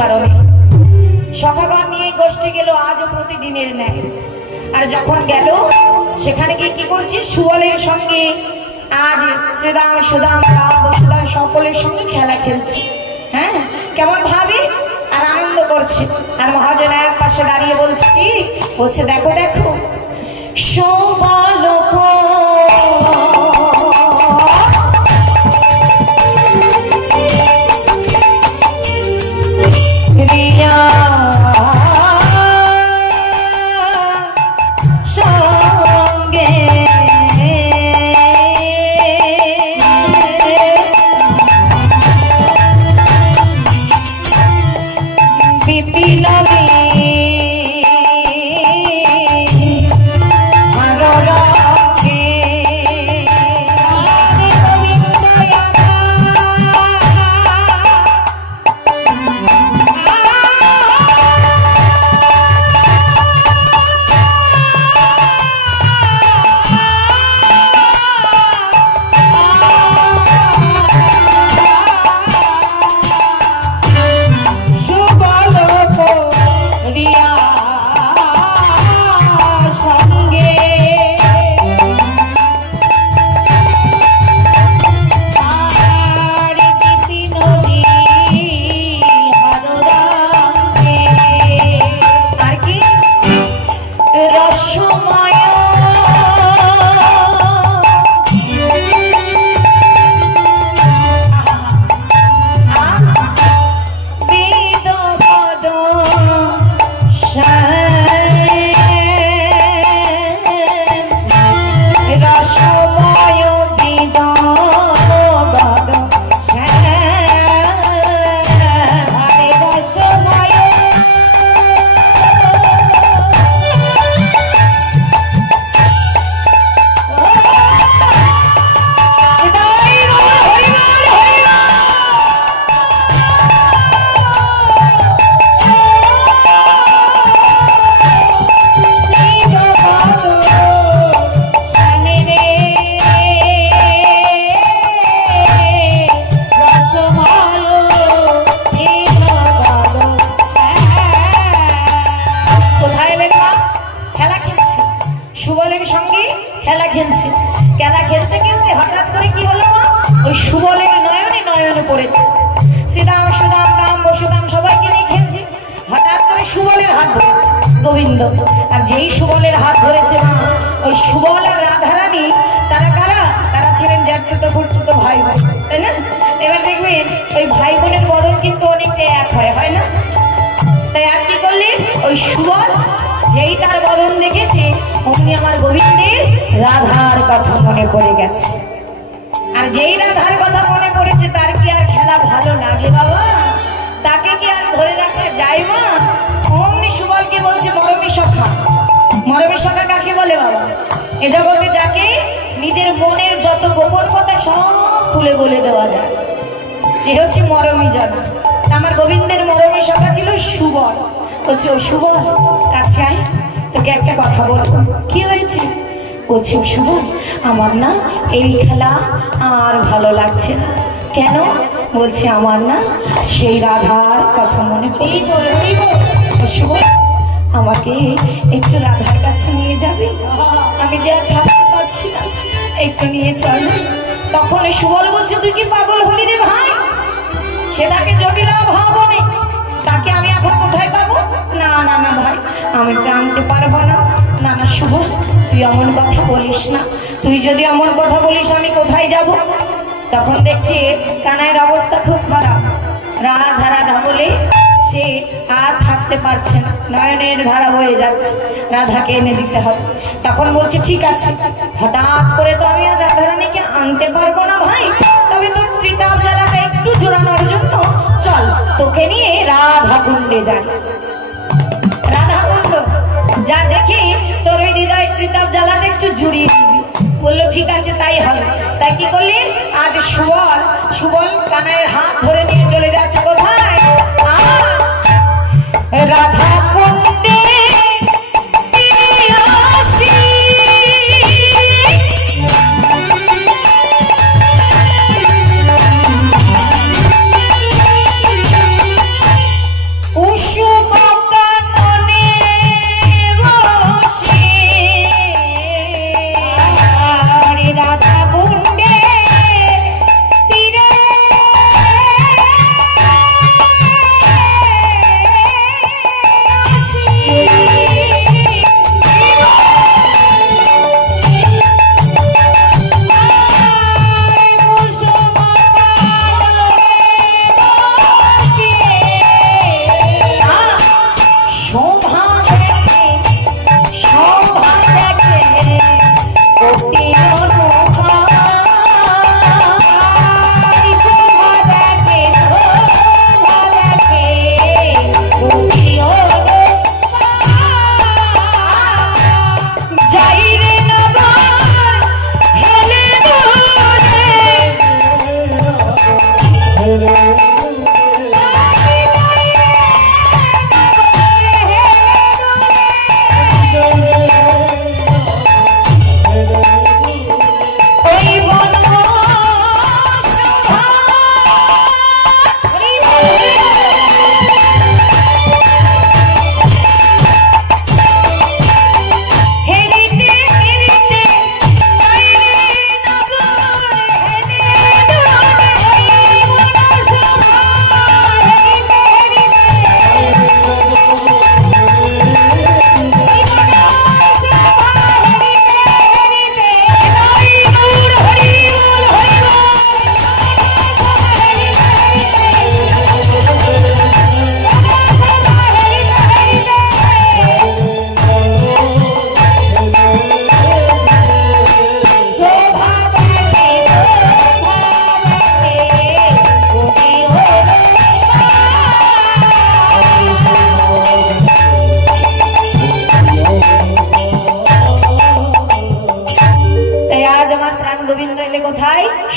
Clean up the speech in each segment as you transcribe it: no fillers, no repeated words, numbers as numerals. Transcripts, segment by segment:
উচ্চারণে। সখাগণ নিয়ে গোষ্ঠী গেল আজও প্রতিদিনের ন্যায়। আর যখন গেল সেখানে গিয়ে কি করছে, সুবলের সঙ্গে আজ শ্রীদাম সুদাম রাম বসুদাম সকলের সঙ্গে খেলা খেলছে। হ্যাঁ, কেমন ভাবে আর আনন্দ করছে। আর মহাজন এক পাশে দাঁড়িয়ে বলছে কি, বলছে দেখো দেখো সুবল গোবিন্দ। আর যেই সুবলের হাত ধরেছে মা, ওই সুবল আর রাধারানী তারা কারা? তারা ছিলেন জ্যাঠতো খুড়তো ভাই বোন, তাই না? এবার দেখবেন ওই ভাই বোনের বদল কিন্তু অনেকটা এক হয় না? তাই আজ কি করলেন, ওই সুবল যেই তার বদন দেখেছে অমনি আমার গোবিন্দের রাধার কথা মনে পড়ে গেছে। আর যেই রাধার কথা মনে পড়েছে তার কি আর খেলা ভালো লাগে বাবা? তাকে কি আর ধরে রাখা যায় মা? অমনি সুবলকে বলছে মরমী সখা। মরমী সখা কাকে বলে বাবা? এ জগতে যাকে নিজের মনের যত গোপন কথা সব খুলে বলে দেওয়া যায়, সে হচ্ছে মরমী জানা। আমার গোবিন্দের মরমী সখা ছিল সুবল। বলছে ও সুবল কাছে আয়, তোকে একটা কথা বলবো। কি হয়েছে? বলছে ও সুবল, আমার না এই খেলা আর ভালো লাগছে না। কেন? বলছে আমার না সেই রাধার কথা মনে পড়েছে। সুবল, আমাকে একটু রাধার কাছে নিয়ে যাবে? আমি যে আর থাকতে পারছি না, একটু নিয়ে চল। তখন সুবল বলছে তুই কি পাগল হলি রে ভাই? সেটাকে জটিল ভাবনে, তাকে আমি এখন কোথায় পাবো? না না না ভাই, আমি তো আনতে পারবো না। না না সুবল, তুই এমন কথা বলিস না। তুই যদি এমন কথা বলিস আমি কোথায় যাব? তখন দেখছি কানাইয়ের অবস্থা খুব খারাপ। রাধা রাধা বলে সে আর থাকতে পারছে না, নয়নের ধারা বয়ে যাচ্ছে, রাধাকে এনে দিতে হবে। তখন বলছে ঠিক আছে, হঠাৎ করে তো আমি আর রাধারানীকে আনতে পারবো না ভাই, তবে তোর ত্রিতাপ জ্বালাটা একটু জোরানোর জন্য চল তোকে নিয়ে রাধা কুণ্ডে যাই। রাধা কুণ্ড যা দেখি তোর ওই হৃদয় ত্রিতাপ জ্বালাটা একটু জুড়িয়ে দিবি। বললো ঠিক আছে তাই হবে। তাই কি করলি, আজ সুবল কানাইয়ের হাত ধরে নিয়ে চলে যাচ্ছে কোথায়? রাধা কুণ্ডে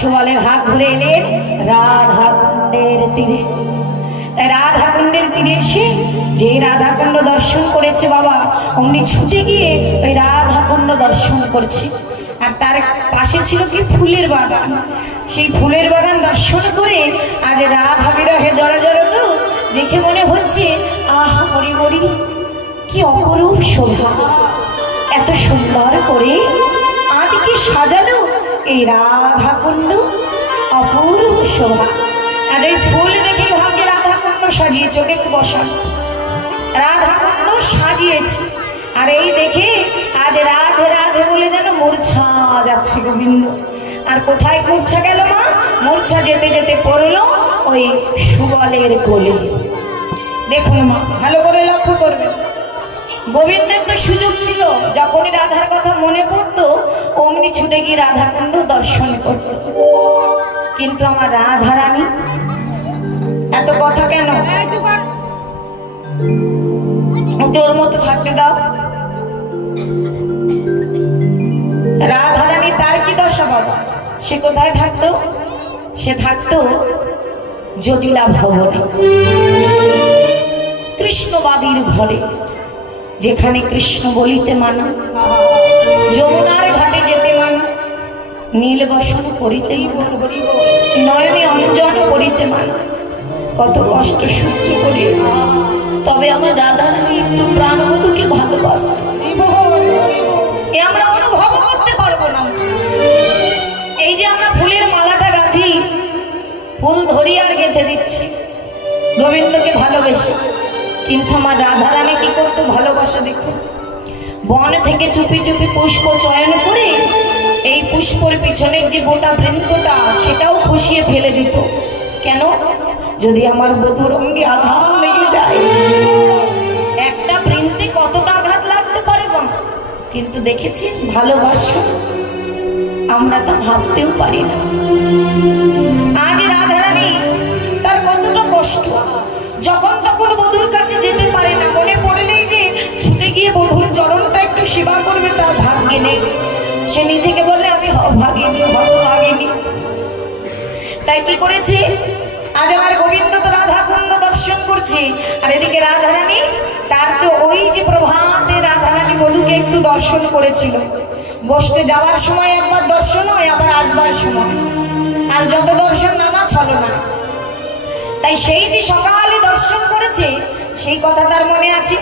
সুবলের হাত ধরে এলেন রাধা কুণ্ডের তীরে। রাধা কুণ্ডের তীরে এসে যে রাধা কুণ্ড দর্শন করেছে বাবা, অমনি ছুটে গিয়ে ওই রাধা কুণ্ড দর্শন করছে। আর তার পাশে ছিল কি ফুলের বাগান, সেই ফুলের বাগান দর্শন করে আজ রাধা বিরহে জড়জড় তো দেখে মনে হচ্ছে আহ মরি মরি, কি অপরূপ শোভা, এত সুন্দর করে আজ কি সাজানো এই রাধা কুণ্ড, অপূর্ব শোভা। আজ এই ফুল দেখে ভাবছে রাধা কুণ্ড সাজিয়েছে, ওকে একটু বসা, রাধা কুণ্ড সাজিয়েছে। আর এই দেখে আজ রাধে রাধে বলে যেন মূর্ছা যাচ্ছে গোবিন্দ। আর কোথায় মূর্ছা গেল মা? মূর্ছা যেতে যেতে পড়লো ওই সুবলের কোলে। দেখুন মা, ভালো করে লক্ষ্য করবেন, গোবিন্দের তো সুযোগ ছিল যখনই রাধার কথা মনে পড়তো অমনি ছুটে গিয়ে রাধা কুণ্ড দর্শন করত। কিন্তু আমার রাধা রানী এত কথা কেন? ওর মতো থাকতে দাও। রাধা রানী তার কি দশা বাবা? সে কোথায় থাকতো? সে থাকতো জটিলা ভবনে, কৃষ্ণবাদীর ঘরে, যেখানে কৃষ্ণ বলিতে মানা, যমুনার ঘাটে যেতে মানা, নীল বসন করিতেই নয়নে অঞ্জন করিতে মানা। কত কষ্ট সহ্য করে তবে আমার রাধা রানী একটু প্রাণবধূকে ভালোবাসে, এ আমরা অনুভব করতে পারবো না। এই যে আমরা ফুলের মালাটা গাঁথি, ফুল ধরি আর গেঁথে দিচ্ছি গোবিন্দকে ভালোবেসে, কিন্তু আমার রাধা রানী কি করতো? ভালোবাসা দেখুন, বন থেকে চুপি চুপি পুষ্প চয়ন করে এই পুষ্পর পিছনের যে গোটা বৃন্তটা সেটাও খুশিয়ে ফেলে দিত। কেন? যদি আমার বধূর অঙ্গে আঘাত লেগে যায়। একটা বৃন্তে কতটা আঘাত লাগতে পারে না, কিন্তু দেখেছি ভালোবাসা আমরা তা ভাবতেও পারি না। আজ রাধা রানী তার কতটা কষ্ট, যখন তখন বধূর কাছে যেতে পারে না, মনে পড়লেই যে ছুটে গিয়ে বধূর চরণটা একটু সেবা করবে তার ভাগ্যে নেই। সে নিজেকে বলে আমি হতভাগিনী, হতভাগিনী। তাই কি করেছে? আজ আমার গোবিন্দ তো রাধা কুণ্ড দর্শন করছে, আর এদিকে রাধা রানী তার তো ওই যে প্রভাতে রাধা রানী বধূকে একটু দর্শন করেছিল। বসতে যাওয়ার সময় একবার দর্শন হয়, আবার আসবার সময়, আর যত দর্শন নানা ছলো না। তাই সেই যে সকালে দর্শন করেছে সেই কথা তার মনে আছে।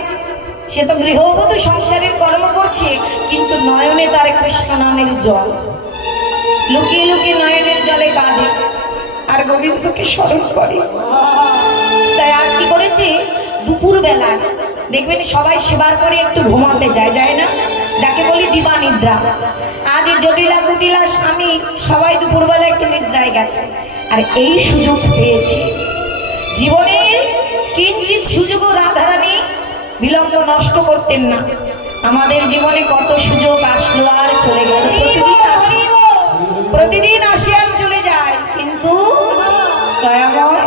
সে তো গৃহবধূ, সংসারের কর্ম করছে, কিন্তু নয়নে তার কৃষ্ণ নামের জল, লুকিয়ে লুকিয়ে নয়নের জলে কাঁদে আর গোবিন্দকে স্মরণ করে। তাই আজ কি করেছে? দুপুর বেলা দেখবেন সবাই সেবার করে একটু ঘুমাতে যায়, যায় না? যাকে বলি দিবা নিদ্রা। আজ জটিলা কুটিলা স্বামী সবাই দুপুরবেলা একটু নিদ্রায় গেছে, আর এই সুযোগ পেয়েছে। জীবনের কিঞ্চিত সুযোগও রাধারানী বিলম্ব নষ্ট করতেন না। আমাদের জীবনে কত সুযোগ আসলো আর চলে গেল, প্রতিদিন আসে আর চলে যায়, কিন্তু দয়াময়